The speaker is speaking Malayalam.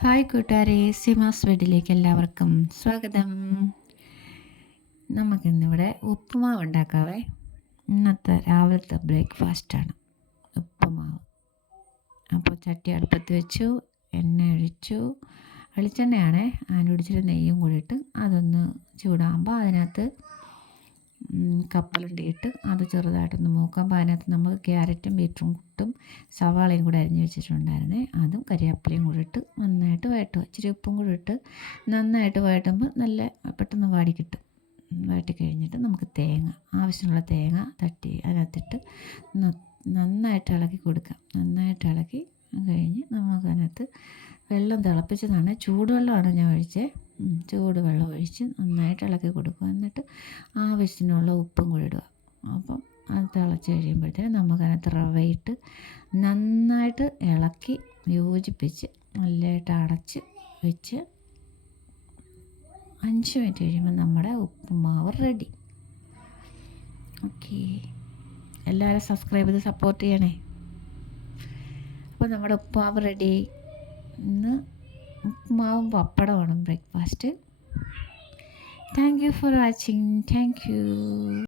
ഹായ് കൂട്ടുകാരെ, സിമാസ് വീട്ടിലേക്ക് എല്ലാവർക്കും സ്വാഗതം. നമുക്കിന്നിവിടെ ഉപ്പുമാവ് ഉണ്ടാക്കാവേ. ഇന്നത്തെ രാവിലത്തെ ബ്രേക്ക്ഫാസ്റ്റാണ് ഉപ്പുമാവ്. അപ്പോൾ ചട്ടി അടുപ്പത്ത് വെച്ചു, എണ്ണ ഒഴിച്ചു. വെളിച്ചെണ്ണയാണേ, അതിനൊടിച്ചിട്ട് നെയ്യും കൂടി ഇട്ട് അതൊന്ന് ചൂടാകുമ്പോൾ അതിനകത്ത് കപ്പലണ്ടിയിട്ട് അത് ചെറുതായിട്ടൊന്ന് മൂക്കുമ്പോൾ അതിനകത്ത് നമുക്ക് ക്യാരറ്റും ബീറ്റ്റൂട്ടും സവാളയും കൂടെ അരിഞ്ഞ് വെച്ചിട്ടുണ്ടായിരുന്നേ, അതും കരിവേപ്പിലയും കൂടി ഇട്ട് നന്നായിട്ട് വഴട്ടുക. ഇച്ചിരി ഉപ്പും കൂടി ഇട്ട് നന്നായിട്ട് വഴട്ടുമ്പോൾ നല്ല പെട്ടെന്ന് വാടി കിട്ടും. വഴറ്റി കഴിഞ്ഞിട്ട് നമുക്ക് ആവശ്യമുള്ള തേങ്ങ തട്ടി അതിനകത്തിട്ട് നന്നായിട്ട് ഇളക്കി കൊടുക്കാം. നന്നായിട്ട് ഇളക്കി കഴിഞ്ഞ് നമുക്കതിനകത്ത് വെള്ളം തിളപ്പിച്ചതാണ്, ചൂടുവെള്ളമാണ് ഞാൻ ഒഴിച്ചത്. ചൂടുവെള്ളം ഒഴിച്ച് നന്നായിട്ട് ഇളക്കി കൊടുക്കുക. എന്നിട്ട് ആവശ്യത്തിനുള്ള ഉപ്പും കൂടി ഇടുക. അപ്പം അത് തിളച്ച് കഴിയുമ്പോഴത്തേനും നമുക്കതിനകത്ത് റവയിട്ട് നന്നായിട്ട് ഇളക്കി യോജിപ്പിച്ച് നല്ലതായിട്ട് അടച്ച് വെച്ച് 5 മിനിറ്റ് കഴിയുമ്പോൾ നമ്മുടെ ഉപ്പുമാവ് റെഡി. ഓക്കെ, എല്ലാവരും സബ്സ്ക്രൈബ് ചെയ്ത് സപ്പോർട്ട് ചെയ്യണേ. അപ്പോൾ നമ്മുടെ ഉപ്പുമാവ് റെഡി. ഇന്ന് ഉപ്പുമാവും പപ്പടമാണ് breakfast. Thank you for watching. Thank U.